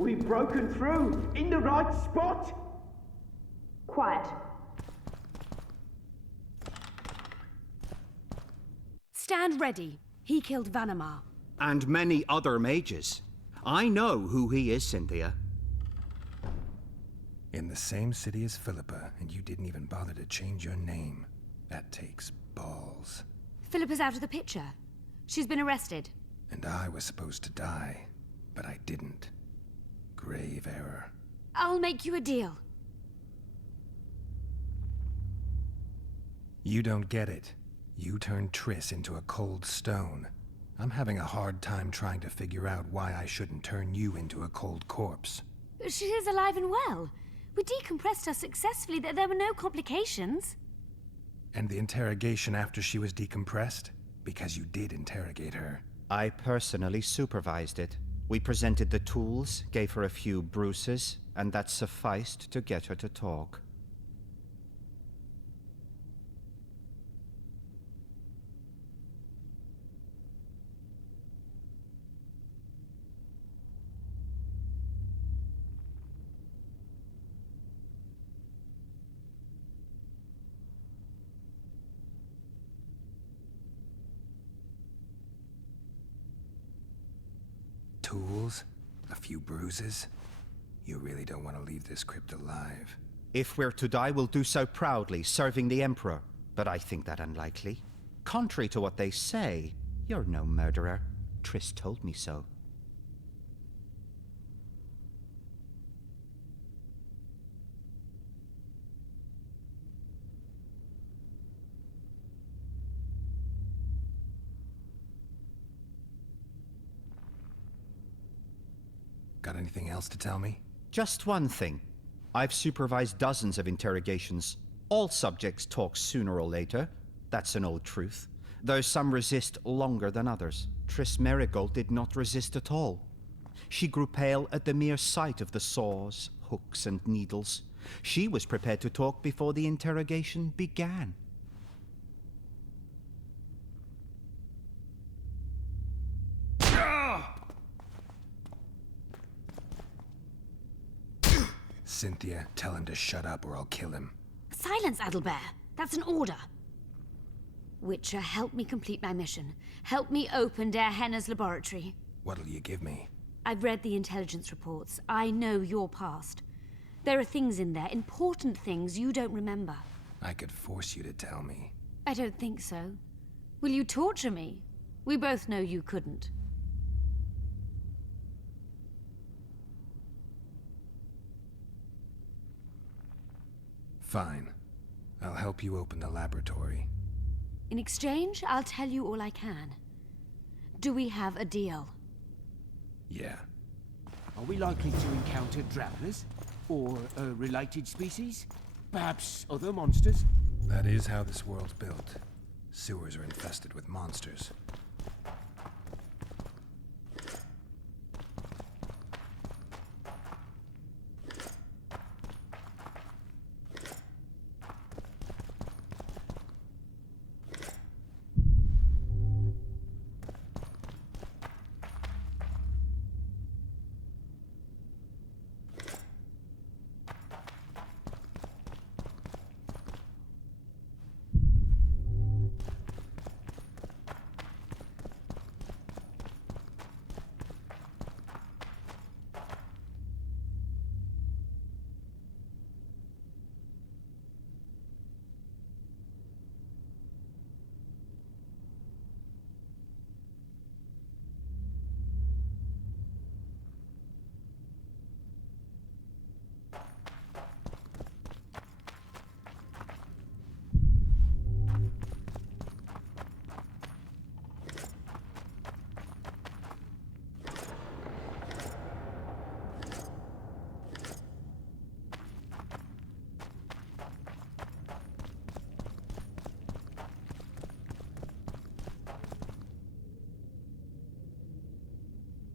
We've broken through in the right spot. Quiet. Stand ready. He killed Vanamar. And many other mages. I know who he is, Cynthia. In the same city as Philippa, and you didn't even bother to change your name. That takes balls. Philippa's out of the picture. She's been arrested. And I was supposed to die, but I didn't. Grave error. I'll make you a deal. You don't get it. You turned Triss into a cold stone. I'm having a hard time trying to figure out why I shouldn't turn you into a cold corpse. She is alive and well. We decompressed her successfully. There were no complications. And the interrogation after she was decompressed? Because you did interrogate her. I personally supervised it. We presented the tools, gave her a few bruises, and that sufficed to get her to talk. Tools? A few bruises? You really don't want to leave this crypt alive. If we're to die, we'll do so proudly, serving the Emperor. But I think that unlikely. Contrary to what they say, you're no murderer. Triss told me so. Got anything else to tell me? Just one thing. I've supervised dozens of interrogations. All subjects talk sooner or later. That's an old truth. Though some resist longer than others. Triss Merigold did not resist at all. She grew pale at the mere sight of the saws, hooks, and needles. She was prepared to talk before the interrogation began. Cynthia, tell him to shut up or I'll kill him. Silence, Adelbert. That's an order. Witcher, help me complete my mission. Help me open Dearnenna's laboratory. What'll you give me? I've read the intelligence reports. I know your past. There are things in there, important things you don't remember. I could force you to tell me. I don't think so. Will you torture me? We both know you couldn't. Fine. I'll help you open the laboratory. In exchange, I'll tell you all I can. Do we have a deal? Yeah. Are we likely to encounter Drowlers? Or a related species? Perhaps other monsters? That is how this world's built. Sewers are infested with monsters.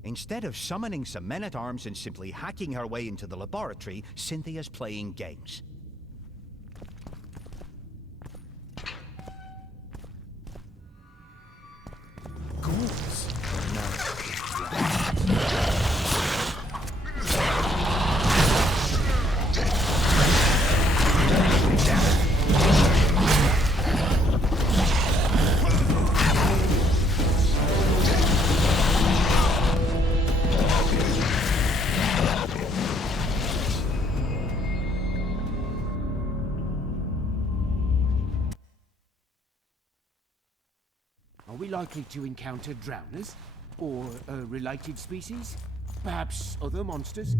Instead of summoning some men-at-arms and simply hacking her way into the laboratory, Cynthia's playing games. Ghouls? No. Are we likely to encounter drowners? Or a related species? Perhaps other monsters?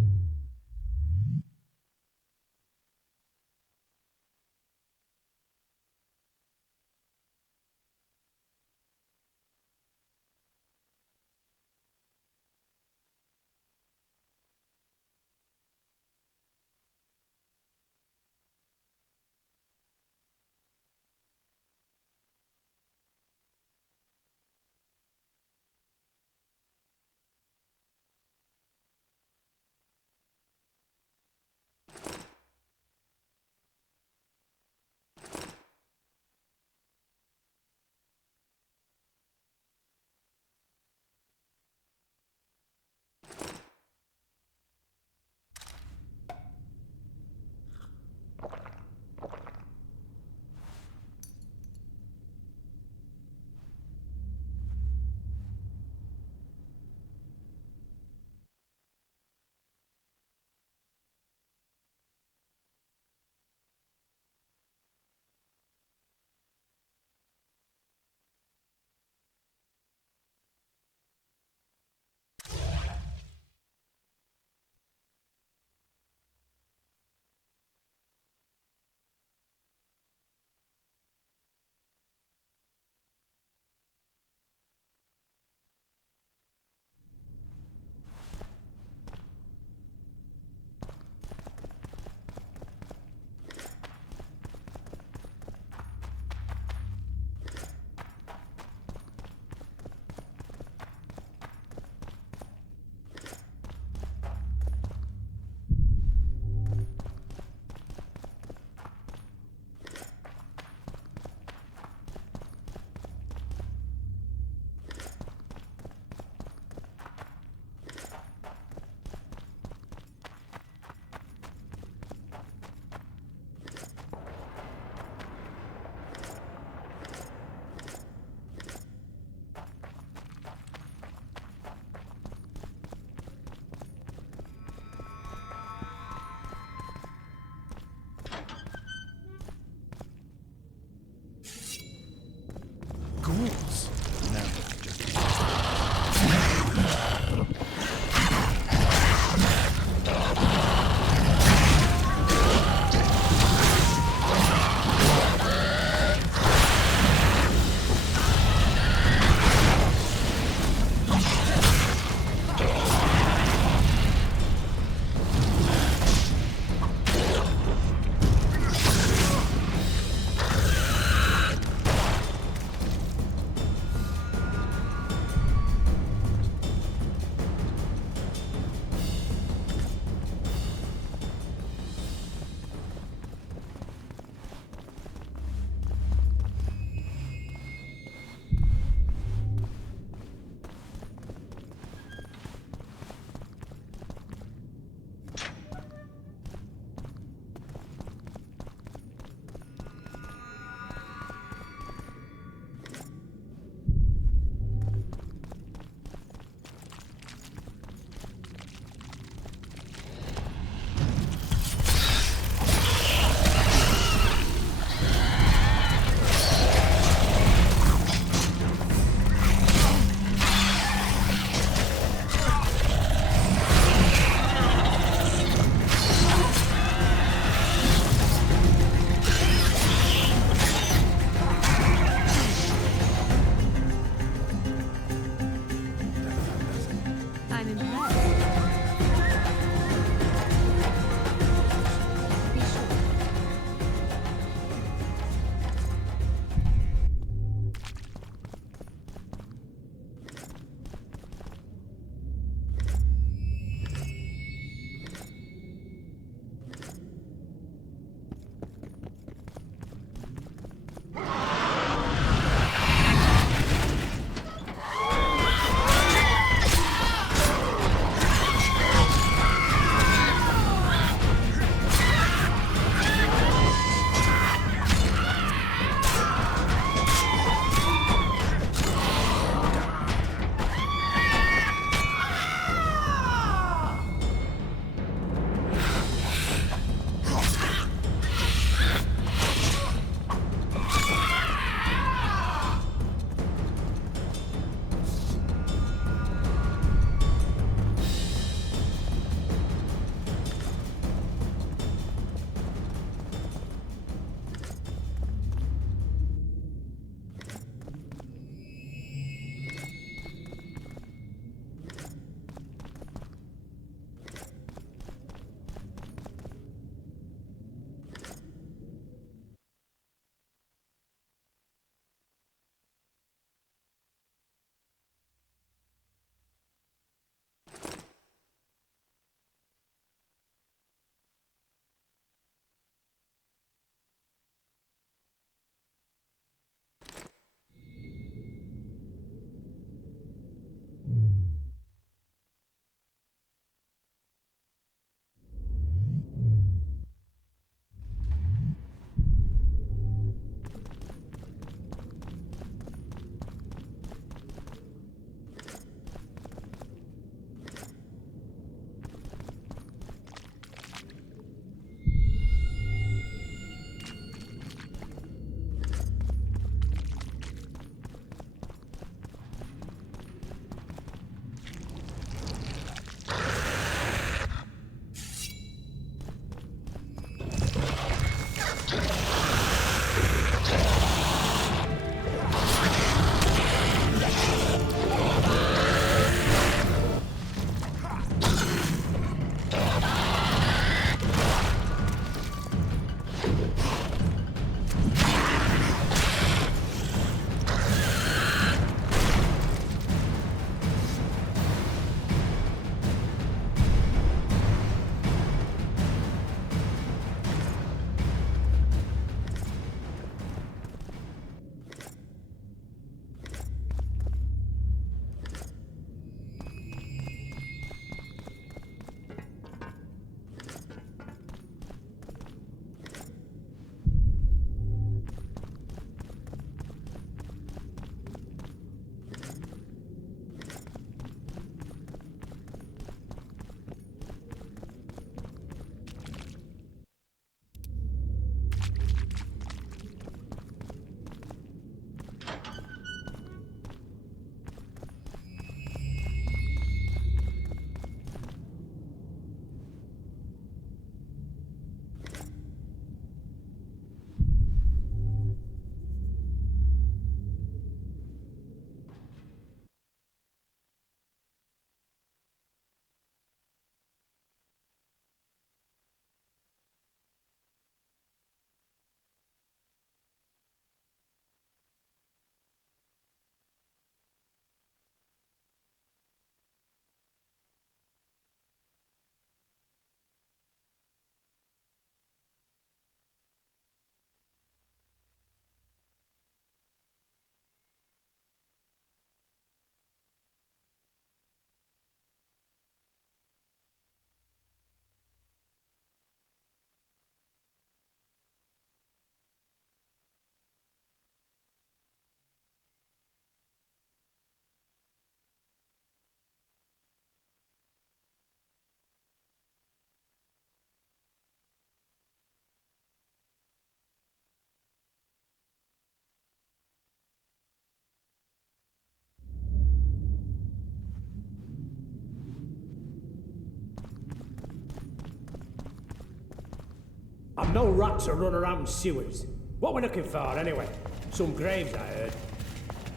No rats are running around sewers. What we're looking for, anyway? Some graves, I heard.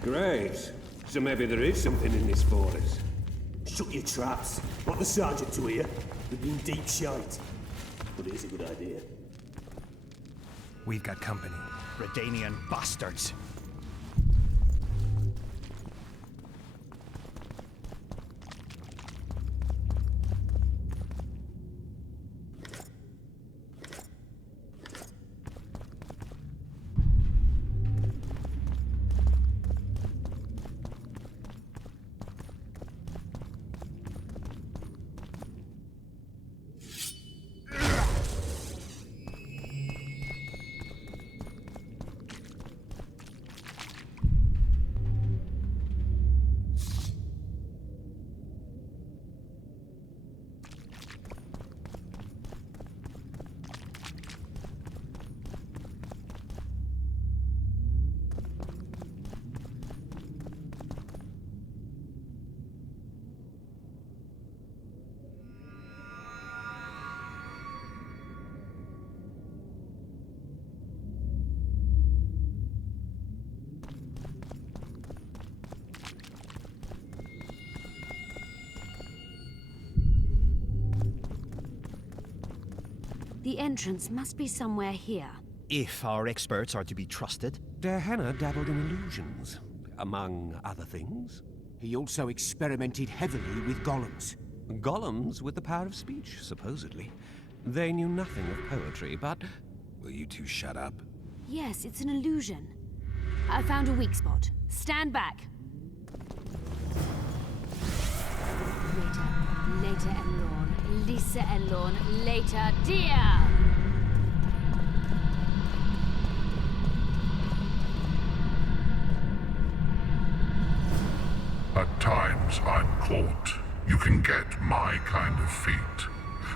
Graves? So maybe there is something in this forest. Shut your traps. Want the sergeant to hear? We've been deep shite. But it is a good idea. We've got company. Redanian bastards. The entrance must be somewhere here. If our experts are to be trusted. Dearnenna dabbled in illusions, among other things. He also experimented heavily with golems. Golems with the power of speech, supposedly. They knew nothing of poetry, but... Will you two shut up? Yes, it's an illusion. I found a weak spot. Stand back. Later, Elorn. Lisa Elorn. Later, dear! At times I'm caught. You can get my kind of feat.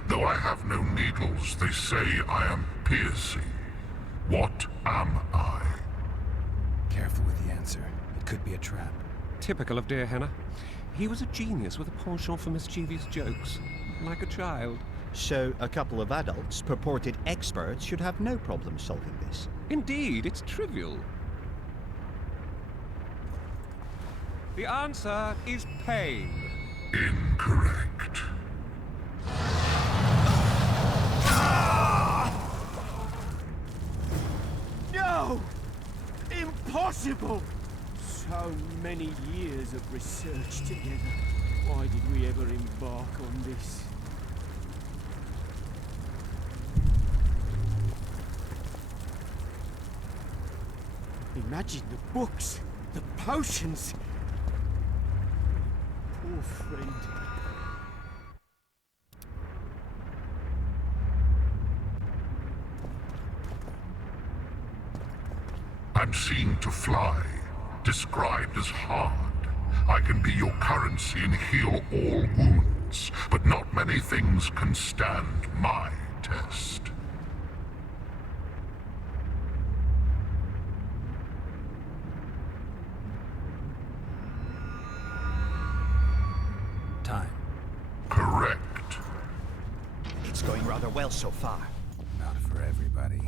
Though I have no needles, they say I am piercing. What am I? Careful with the answer. It could be a trap. Typical of Dearnenna. He was a genius with a penchant for mischievous jokes, like a child. So a couple of adults, purported experts, should have no problem solving this. Indeed, it's trivial. The answer is pain. Incorrect. No! Impossible! So many years of research together. Why did we ever embark on this? Imagine the books, the potions. Poor friend. I'm seen to fly, described as hard. I can be your currency and heal all wounds, but not many things can stand my test. Time. Correct. It's going rather well so far. Not for everybody.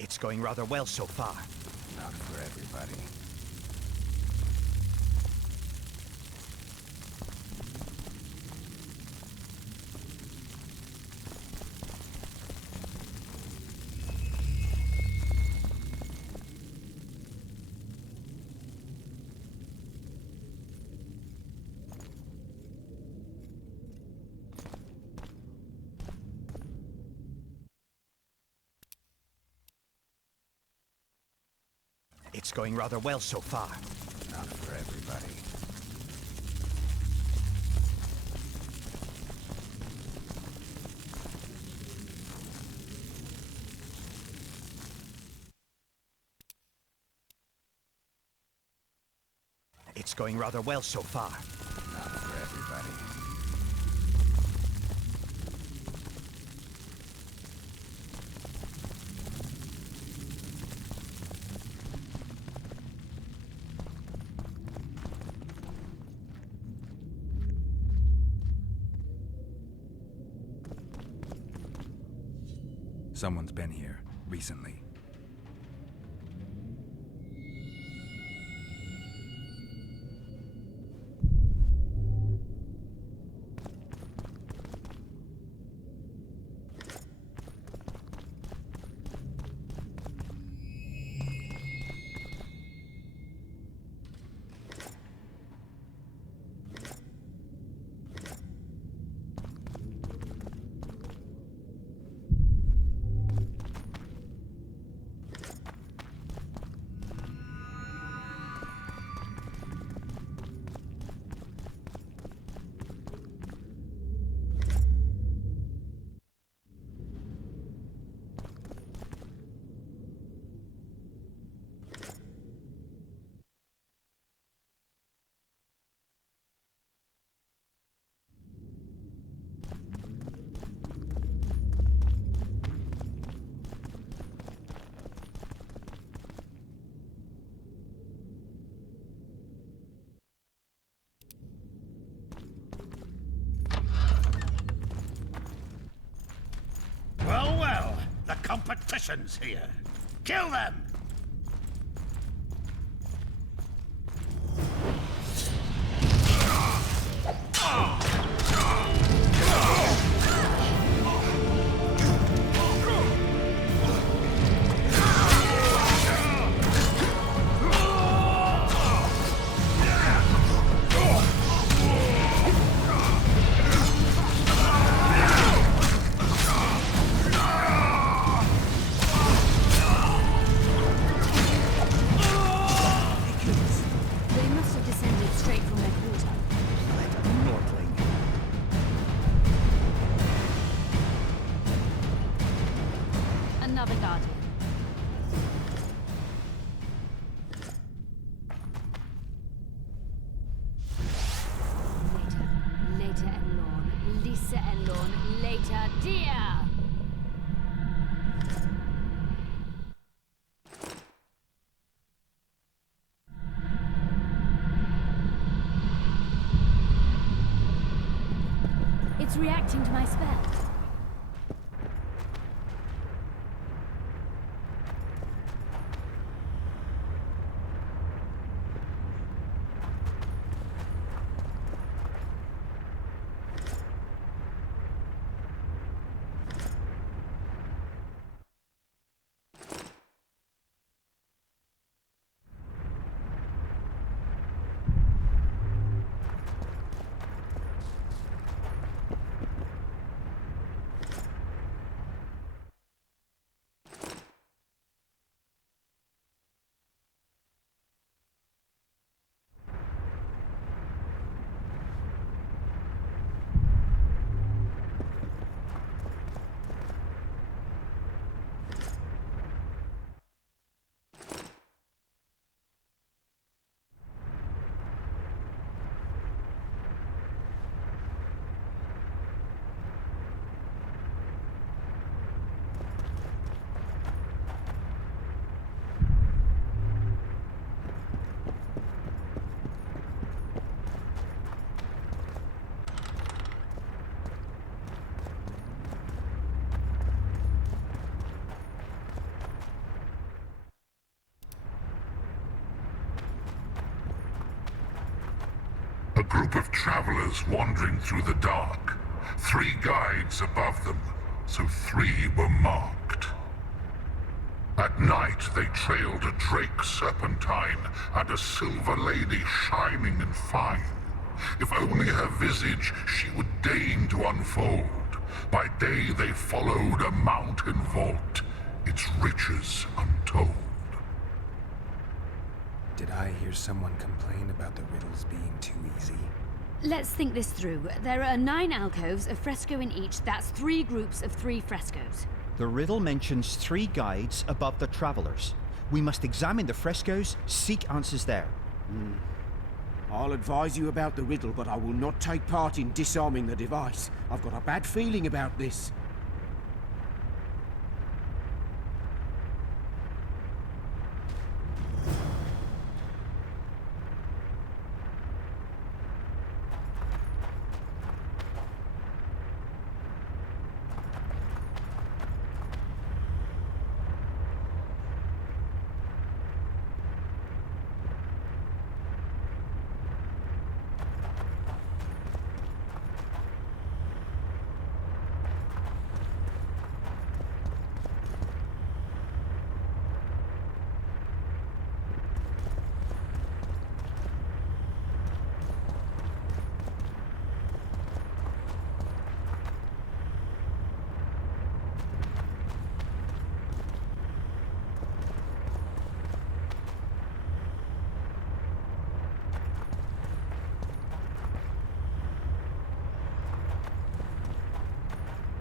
It's going rather well so far. Not for everybody. It's going rather well so far. Not for everybody. It's going rather well so far. Not for everybody. Someone's been here recently. Well, well, the competition's here. Kill them! Another guardian. Later and Lorn. Lisa and Lorn. Later, dear! It's reacting to my spell. A group of travelers wandering through the dark. 3 guides above them, so 3 were marked. At night they trailed a drake serpentine and a silver lady shining and fine. If only her visage she would deign to unfold. By day they followed a mountain vault, its riches untold. Did I hear someone complain about the riddles being too easy? Let's think this through. There are 9 alcoves, a fresco in each. That's 3 groups of 3 frescoes. The riddle mentions 3 guides above the travelers. We must examine the frescoes, seek answers there. I'll advise you about the riddle, but I will not take part in disarming the device. I've got a bad feeling about this.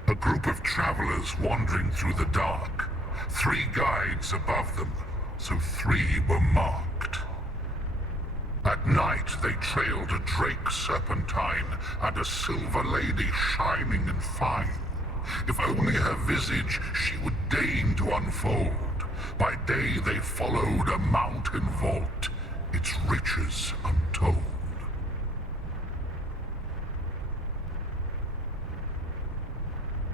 A group of travelers wandering through the dark. 3 guides above them, so 3 were marked. At night they trailed a drake serpentine and a silver lady shining and fine. If only her visage she would deign to unfold. By day they followed a mountain vault, its riches untold.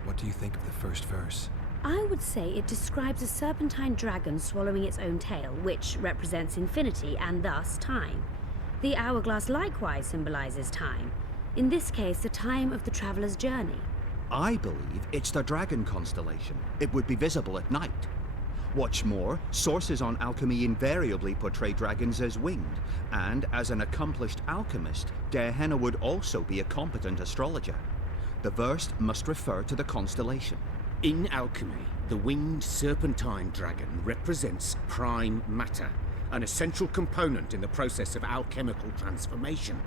What do you think of the first verse? I would say it describes a serpentine dragon swallowing its own tail, which represents infinity and thus time. The hourglass likewise symbolizes time. In this case, the time of the traveler's journey. I believe it's the dragon constellation. It would be visible at night. What's more, sources on alchemy invariably portray dragons as winged, and as an accomplished alchemist, Dearnenna would also be a competent astrologer. The verse must refer to the constellation. In alchemy, the winged serpentine dragon represents prime matter, an essential component in the process of alchemical transformation.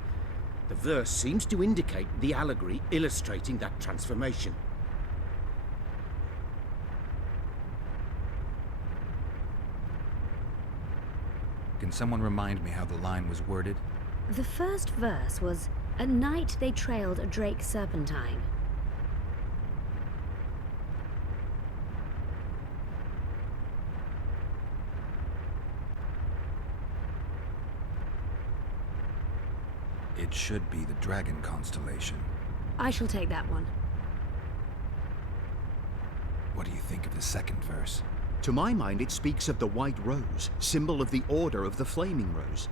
The verse seems to indicate the allegory illustrating that transformation. Can someone remind me how the line was worded? The first verse was, "At night they trailed a drake serpentine." It should be the dragon constellation. I shall take that one. What do you think of the second verse? To my mind, it speaks of the white rose, symbol of the Order of the Flaming Rose.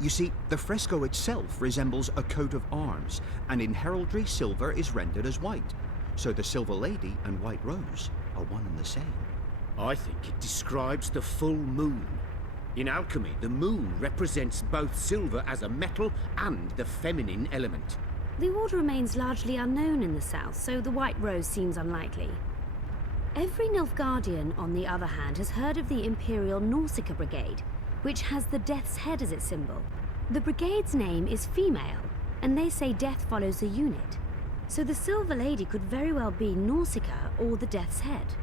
You see, the fresco itself resembles a coat of arms, and in heraldry, silver is rendered as white. So the Silver Lady and White Rose are one and the same. I think it describes the full moon. In alchemy, the moon represents both silver as a metal and the feminine element. The order remains largely unknown in the south, so the White Rose seems unlikely. Every Nilfgaardian, on the other hand, has heard of the Imperial Nausicaa Brigade, which has the Death's Head as its symbol. The brigade's name is female, and they say death follows the unit. So the Silver Lady could very well be Nausicaa or the Death's Head.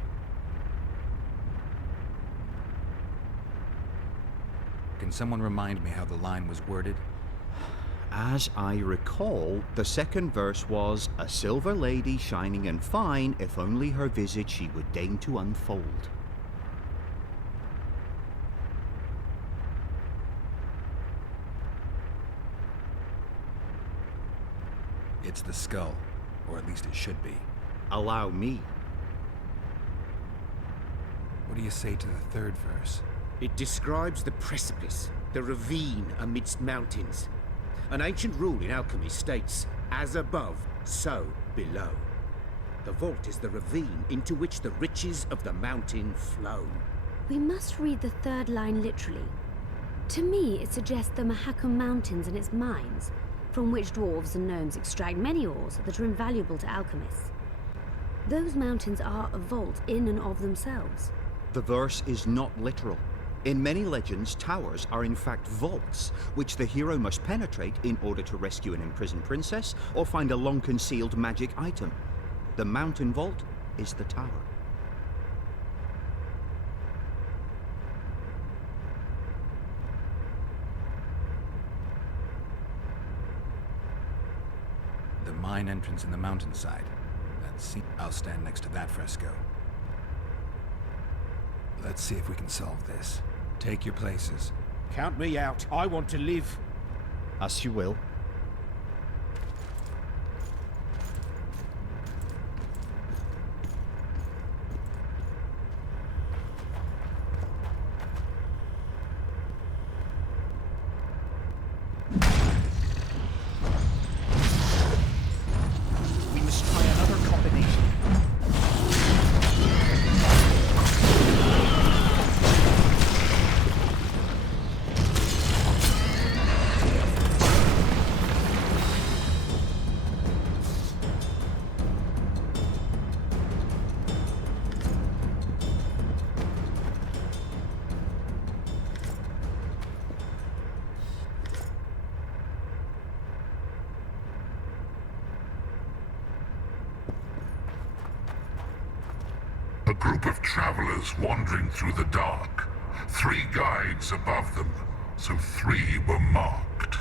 Can someone remind me how the line was worded? As I recall, the second verse was, "A silver lady shining and fine, if only her visage she would deign to unfold." It's the skull, or at least it should be. Allow me. What do you say to the third verse? It describes the precipice, the ravine amidst mountains. An ancient rule in alchemy states, as above, so below. The vault is the ravine into which the riches of the mountain flow. We must read the third line literally. To me, it suggests the Mahakam Mountains and its mines, from which dwarves and gnomes extract many ores that are invaluable to alchemists. Those mountains are a vault in and of themselves. The verse is not literal. In many legends, towers are in fact vaults, which the hero must penetrate in order to rescue an imprisoned princess or find a long-concealed magic item. The mountain vault is the tower. mine entrance in the mountainside. I'll stand next to that fresco. Let's see if we can solve this. Take your places. Count me out. I want to live. As you will. We must try another combination. A group of travelers wandering through the dark. 3 guides above them, so 3 were marked.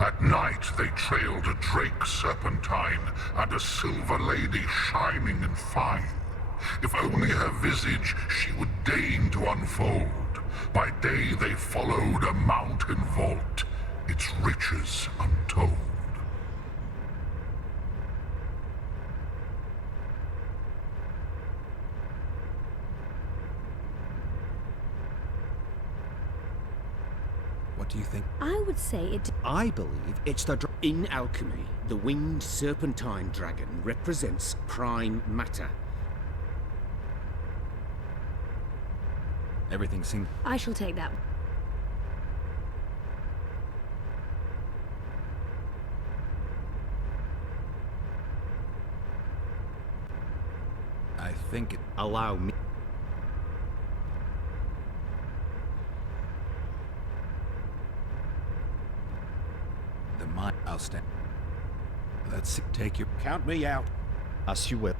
At night they trailed a drake serpentine and a silver lady shining and fine. If only her visage she would deign to unfold. By day they followed a mountain vault, its riches untold. What do you think? I would say it... I believe it's the In alchemy, the winged serpentine dragon represents prime matter. Everything seems... I shall take that. I think it... allow me. The mine... I'll stand... Let's see. Take your... Count me out. As you will.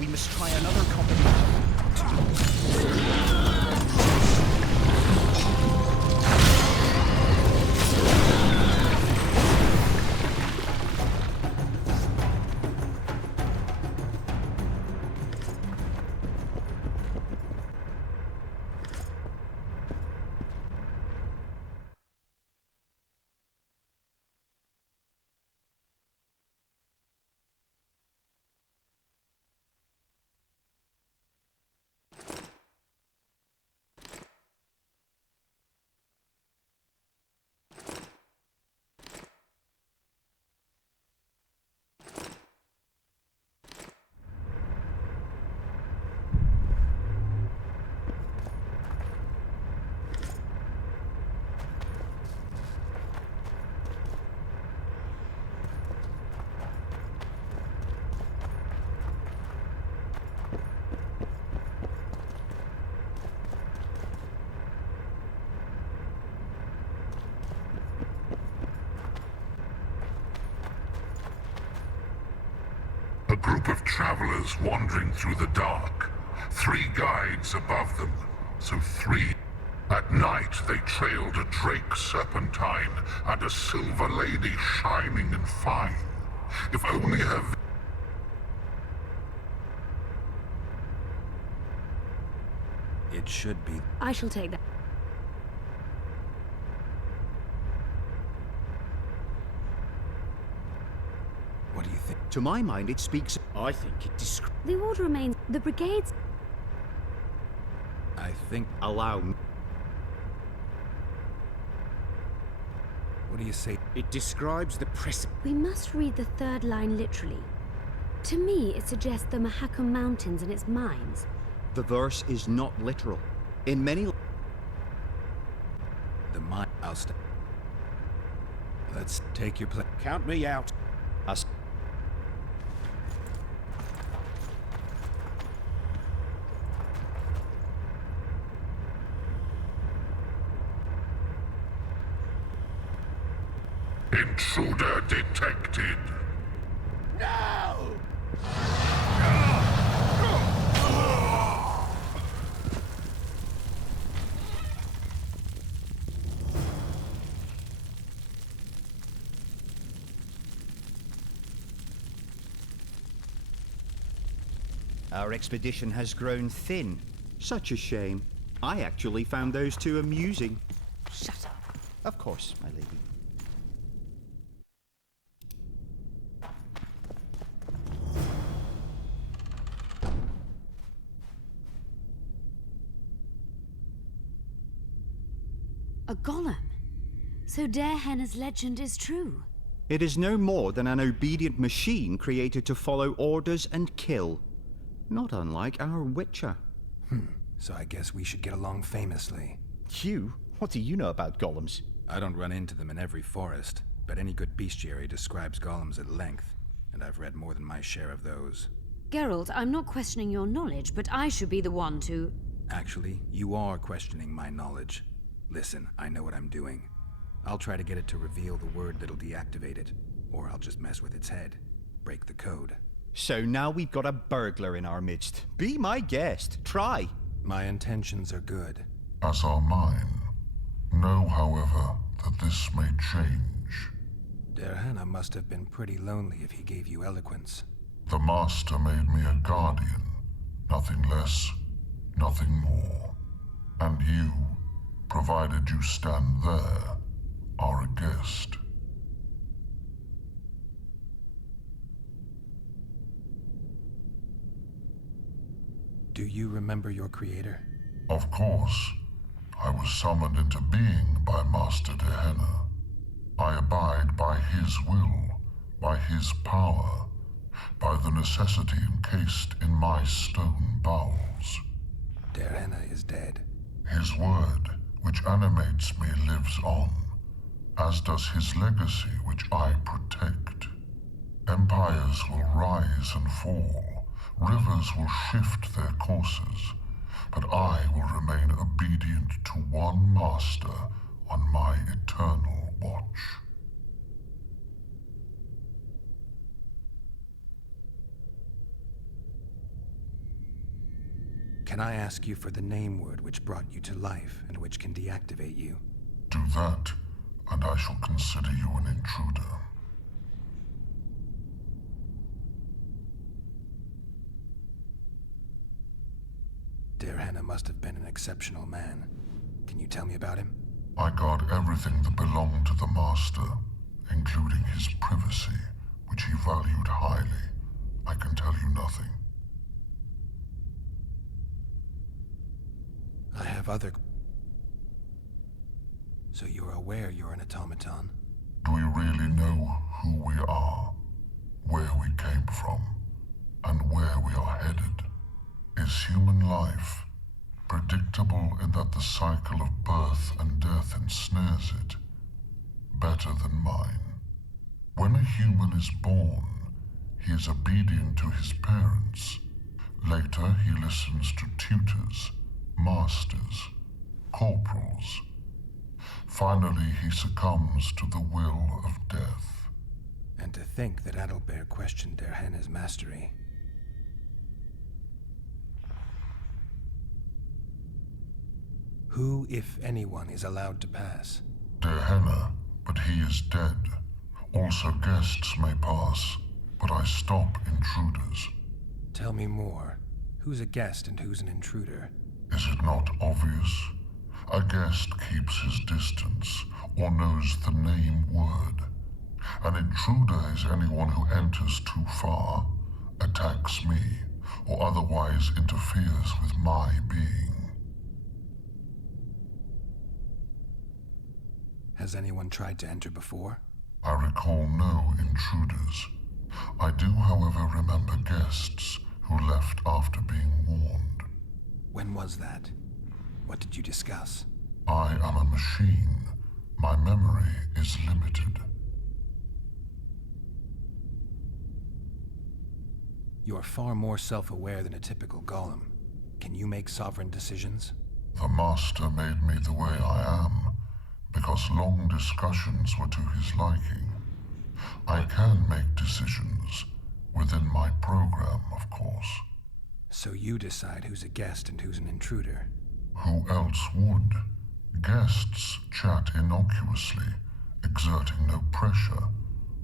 We must try another combination. A group of travelers wandering through the dark. 3 guides above them, so 3. At night they trailed a drake serpentine and a silver lady shining and fine. If only her... It should be... I shall take that. What do you think? To my mind, it speaks. I think it describes... The order remains... The brigades... I think... Allow me. What do you say? It describes the We must read the 3rd line literally. To me, it suggests the Mahakam Mountains and its mines. The verse is not literal. In many... The mine... I'll stand... Let's take your place. Count me out. As... Intruder detected. No! Our expedition has grown thin. Such a shame. I actually found those two amusing. Shut up. Of course, my lady. A golem. So Dearnenna's legend is true. It is no more than an obedient machine created to follow orders and kill. Not unlike our Witcher. So I guess we should get along famously. You? What do you know about golems? I don't run into them in every forest, but any good bestiary describes golems at length, and I've read more than my share of those. Geralt, I'm not questioning your knowledge, but I should be the one to... Actually, you are questioning my knowledge. Listen, I know what I'm doing. I'll try to get it to reveal the word that'll deactivate it, or I'll just mess with its head. Break the code. So now we've got a burglar in our midst. Be my guest. Try. My intentions are good. As are mine. Know, however, that this may change. Dearnenna must have been pretty lonely if he gave you eloquence. The Master made me a guardian. Nothing less, nothing more. And you, provided you stand there, are a guest. Do you remember your creator? Of course. I was summoned into being by Master Dearnenna. I abide by his will, by his power, by the necessity encased in my stone bowels. Dearnenna is dead. His word, which animates me, lives on, as does his legacy, which I protect. Empires will rise and fall. Rivers will shift their courses, but I will remain obedient to one master on my eternal watch. Can I ask you for the name word which brought you to life and which can deactivate you? Do that, and I shall consider you an intruder. Dearnenna must have been an exceptional man. Can you tell me about him? I guard everything that belonged to the Master, including his privacy, which he valued highly. I can tell you nothing. I have other... So you're aware you're an automaton? Do we really know who we are, where we came from, and where we are headed? Is human life predictable in that the cycle of birth and death ensnares it, better than mine? When a human is born, he is obedient to his parents. Later, he listens to tutors, masters, corporals. Finally, he succumbs to the will of death. And to think that Adalbert questioned Dearnenna's mastery. Who, if anyone, is allowed to pass? Dearnenna, but he is dead. Also guests may pass, but I stop intruders. Tell me more. Who's a guest and who's an intruder? Is it not obvious? A guest keeps his distance, or knows the name word. An intruder is anyone who enters too far, attacks me, or otherwise interferes with my being. Has anyone tried to enter before? I recall no intruders. I do, however, remember guests who left after being warned. When was that? What did you discuss? I am a machine. My memory is limited. You are far more self-aware than a typical golem. Can you make sovereign decisions? The Master made me the way I am, because long discussions were to his liking. I can make decisions within my program, of course. So you decide who's a guest and who's an intruder? Who else would? Guests chat innocuously, exerting no pressure.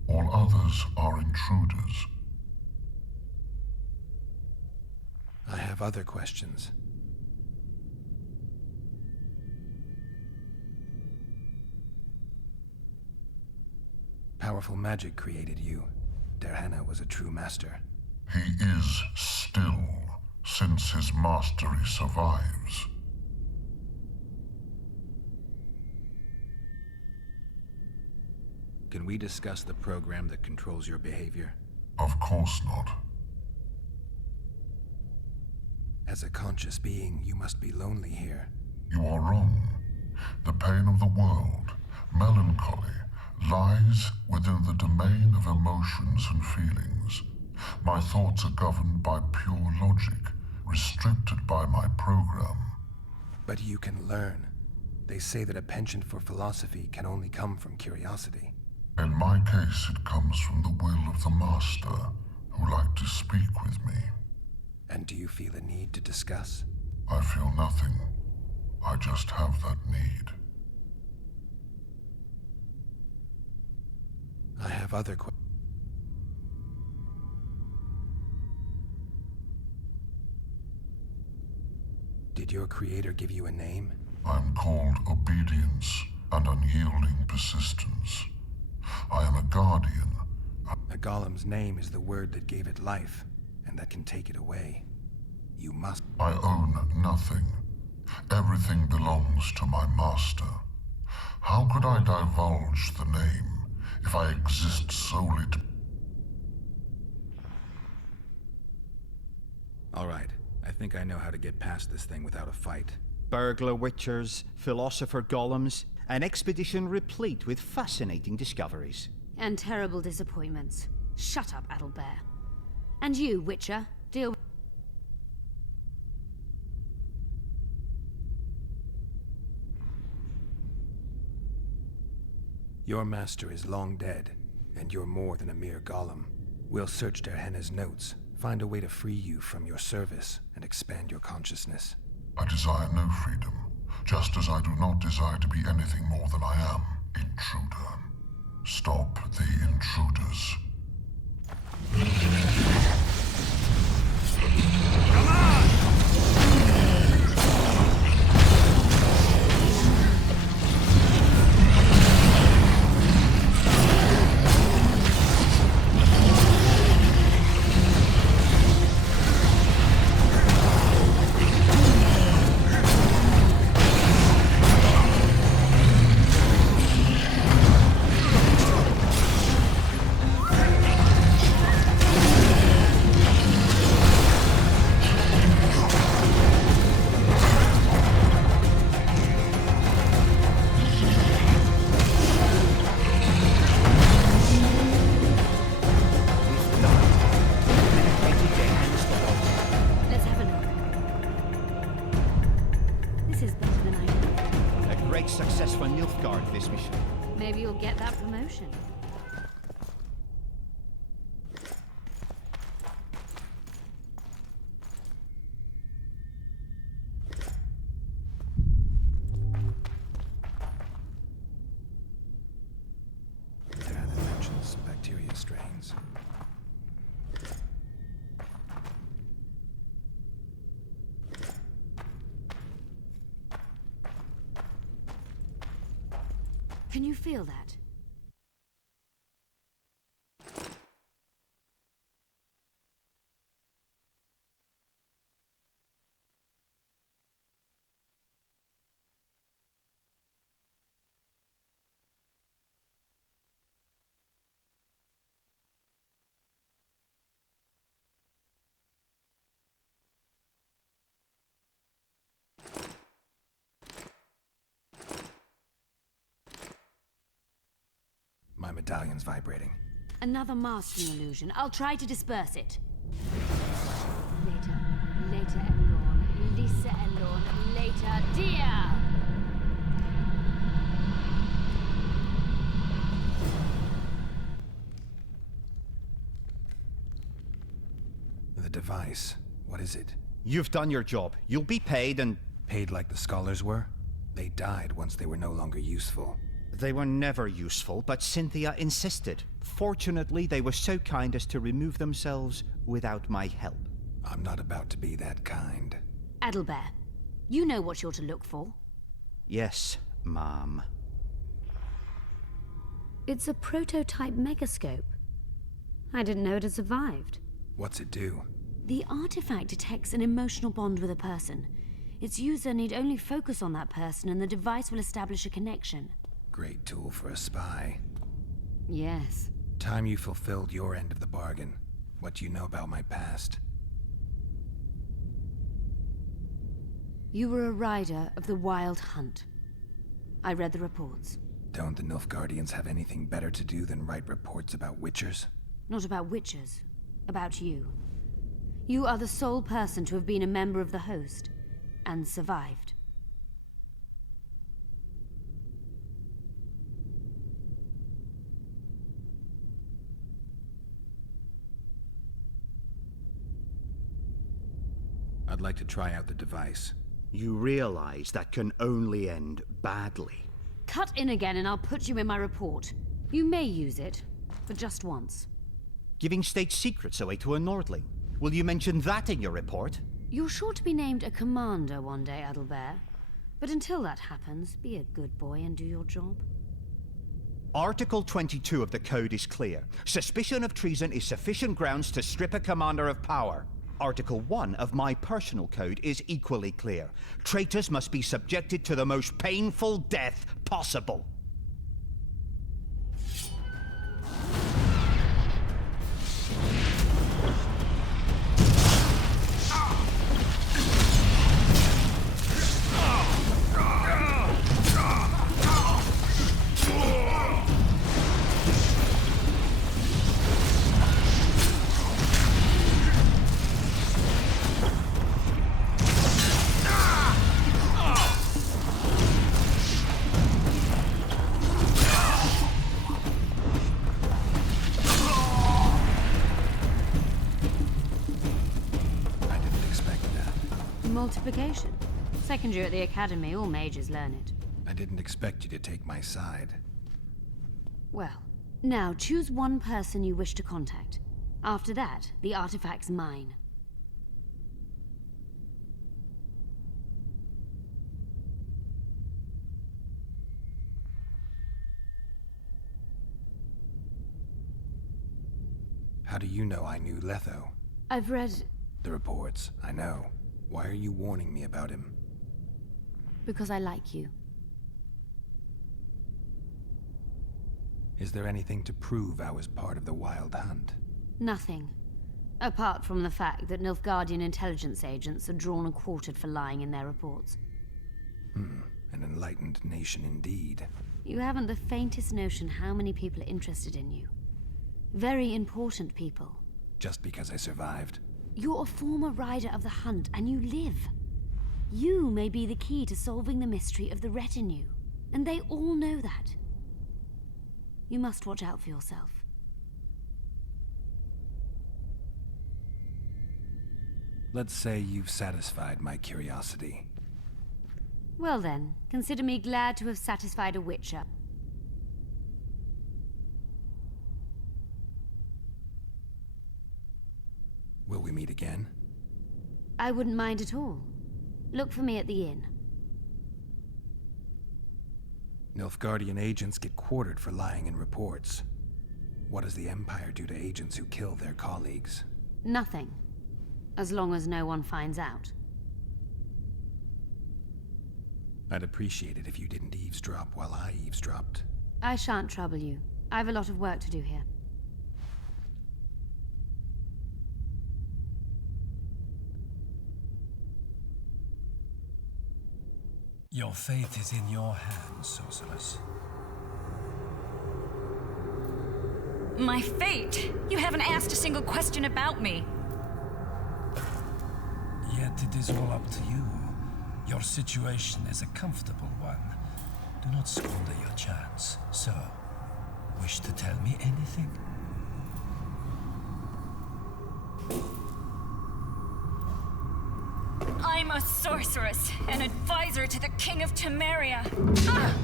All others are intruders. I have other questions. Powerful magic created you. Dearnenna was a true master. He is still, since his mastery survives. Can we discuss the program that controls your behavior? Of course not. As a conscious being, you must be lonely here. You are wrong. The pain of the world, melancholy, lies within the domain of emotions and feelings. My thoughts are governed by pure logic, restricted by my program. But you can learn. They say that a penchant for philosophy can only come from curiosity. In my case, it comes from the will of the Master, who liked to speak with me. And do you feel a need to discuss? I feel nothing. I just have that need. I have other questions. Did your creator give you a name? I'm called obedience and unyielding persistence. I am a guardian. A golem's name is the word that gave it life, and that can take it away. You must... I own nothing. Everything belongs to my master. How could I divulge the name if I exist solely to... All right. I think I know how to get past this thing without a fight. Burglar witchers, philosopher golems, an expedition replete with fascinating discoveries. And terrible disappointments. Shut up, Adelbear. And you, Witcher, deal with... Your master is long dead, and you're more than a mere golem. We'll search Dearnenna's notes, find a way to free you from your service, and expand your consciousness. I desire no freedom, just as I do not desire to be anything more than I am, intruder. Stop the intruders. Come on! Success for Nilfgaard this mission. Maybe you'll get that promotion. Dearnenna mentions bacteria strains. Can you feel that? My medallion's vibrating. Another masking illusion. I'll try to disperse it. Later, Elorn. Lisa Elorn. Later, dear! the device. What is it? You've done your job. You'll be paid and... Paid like the scholars were? They died once they were no longer useful. They were never useful, but Cynthia insisted. Fortunately, they were so kind as to remove themselves without my help. I'm not about to be that kind. Adalbert, you know what you're to look for. Yes, Mom. It's a prototype megascope. I didn't know it had survived. What's it do? The artifact detects an emotional bond with a person. Its user need only focus on that person and the device will establish a connection. Great tool for a spy. Yes. Time you fulfilled your end of the bargain. What do you know about my past? You were a rider of the Wild Hunt. I read the reports. Don't the Nilfgaardians have anything better to do than write reports about witchers? Not about witchers. About you. You are the sole person to have been a member of the host, and survived. I'd like to try out the device. You realize that can only end badly. Cut in again and I'll put you in my report. You may use it, but just once. Giving state secrets away to a Nordling. Will you mention that in your report? You're sure to be named a commander one day, Adalbert. But until that happens, be a good boy and do your job. Article 22 of the Code is clear. Suspicion of treason is sufficient grounds to strip a commander of power. Article 1 of my personal code is equally clear. Traitors must be subjected to the most painful death possible. Multiplication. Second year at the academy, all mages learn it. I didn't expect you to take my side. Well, now choose one person you wish to contact. After that, the artifact's mine. How do you know I knew Letho? I've read... The reports, I know. Why are you warning me about him? Because I like you. Is there anything to prove I was part of the Wild Hunt? Nothing. Apart from the fact that Nilfgaardian intelligence agents are drawn and quartered for lying in their reports. An enlightened nation indeed. You haven't the faintest notion how many people are interested in you. Very important people. Just because I survived? You're a former rider of the Hunt, and you live. You may be the key to solving the mystery of the retinue, and they all know that. You must watch out for yourself. Let's say you've satisfied my curiosity. Well then, consider me glad to have satisfied a witcher. Will we meet again? I wouldn't mind at all. Look for me at the inn. Nilfgaardian agents get quartered for lying in reports. What does the Empire do to agents who kill their colleagues? Nothing. As long as no one finds out. I'd appreciate it if you didn't eavesdrop while I eavesdropped. I shan't trouble you. I have a lot of work to do here. Your fate is in your hands, sorceress. My fate? You haven't asked a single question about me. Yet it is all up to you. Your situation is a comfortable one. Do not squander your chance. So, wish to tell me anything? I'm a sorceress, an advisor to the King of Temeria. Ah!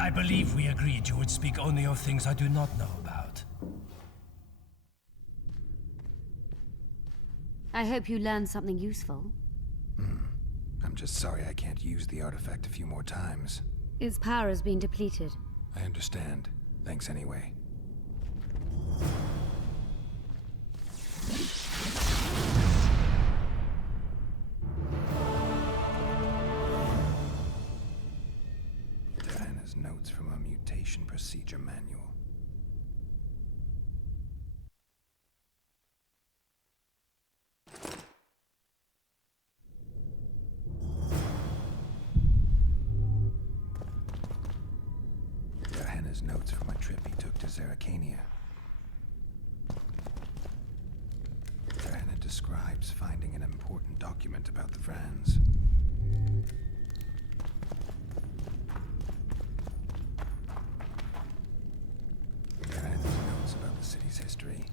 I believe we agreed you would speak only of things I do not know about. I hope you learned something useful. I'm just sorry I can't use the artifact a few more times. Its power has been depleted. I understand. Thanks anyway. Dearnenna's notes from a mutation procedure manual. Dearnenna's notes from a trip he took to Zerrikania. Dearnenna describes finding an important document about the Vrans. Dearnenna's notes about the city's history.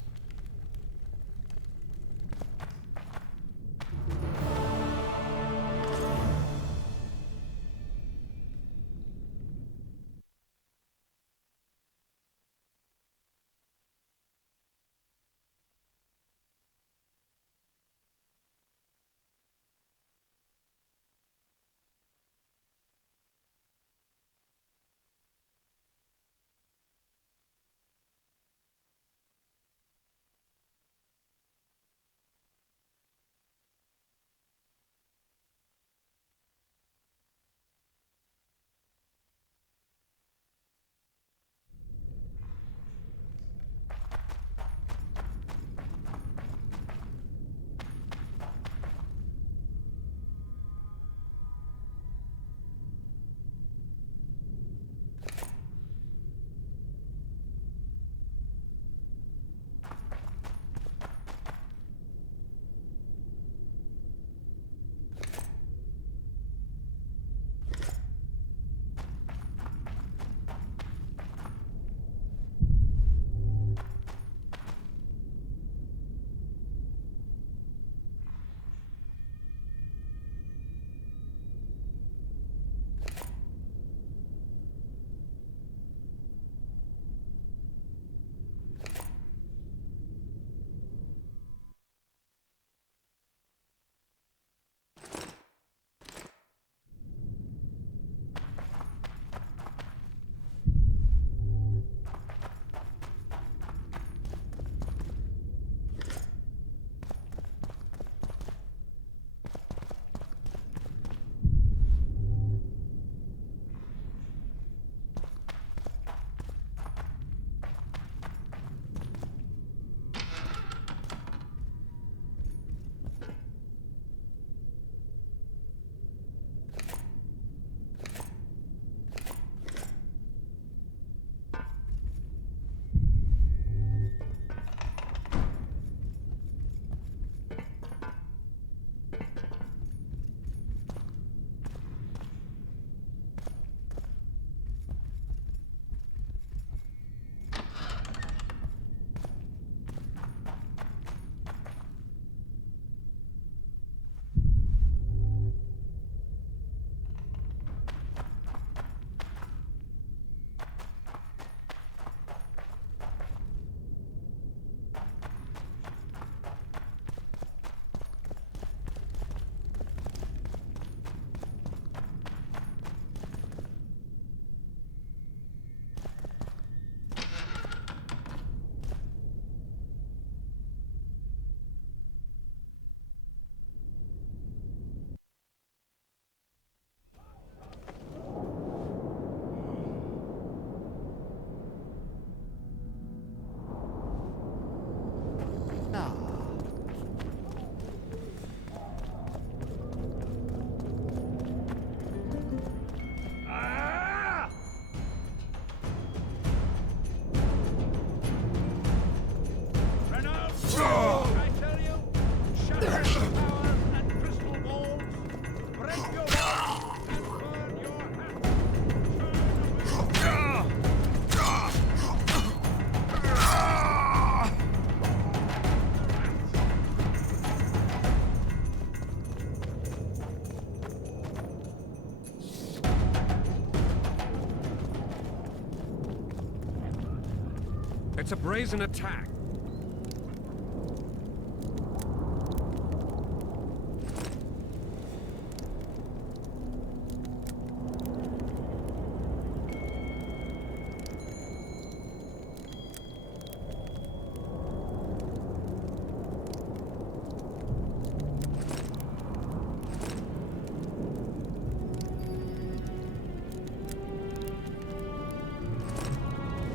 It's a brazen attack.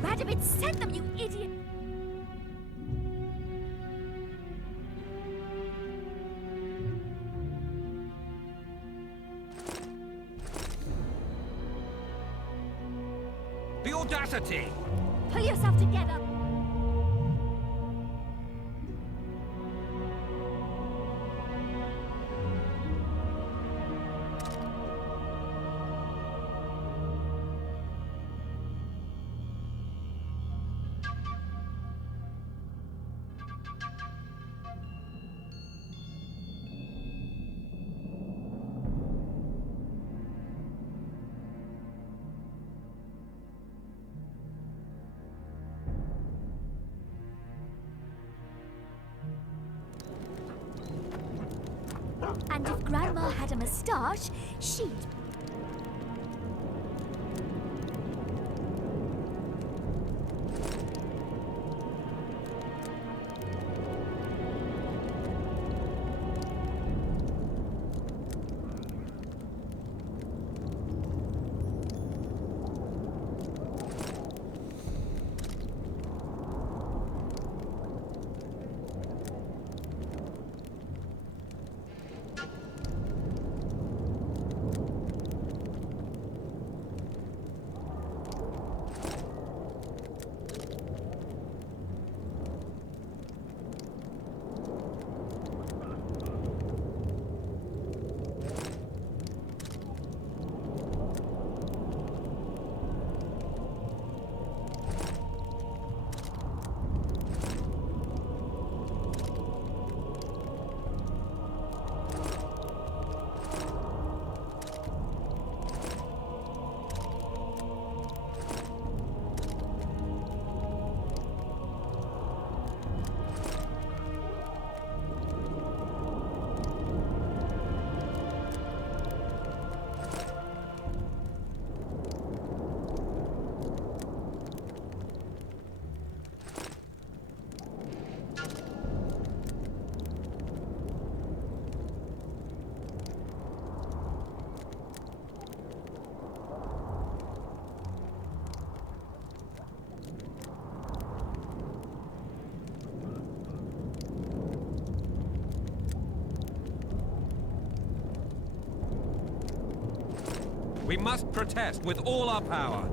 Radovich sent them, you idiot! The audacity! Pull yourself together! And if Grandma had a moustache, she'd... We must protest with all our power.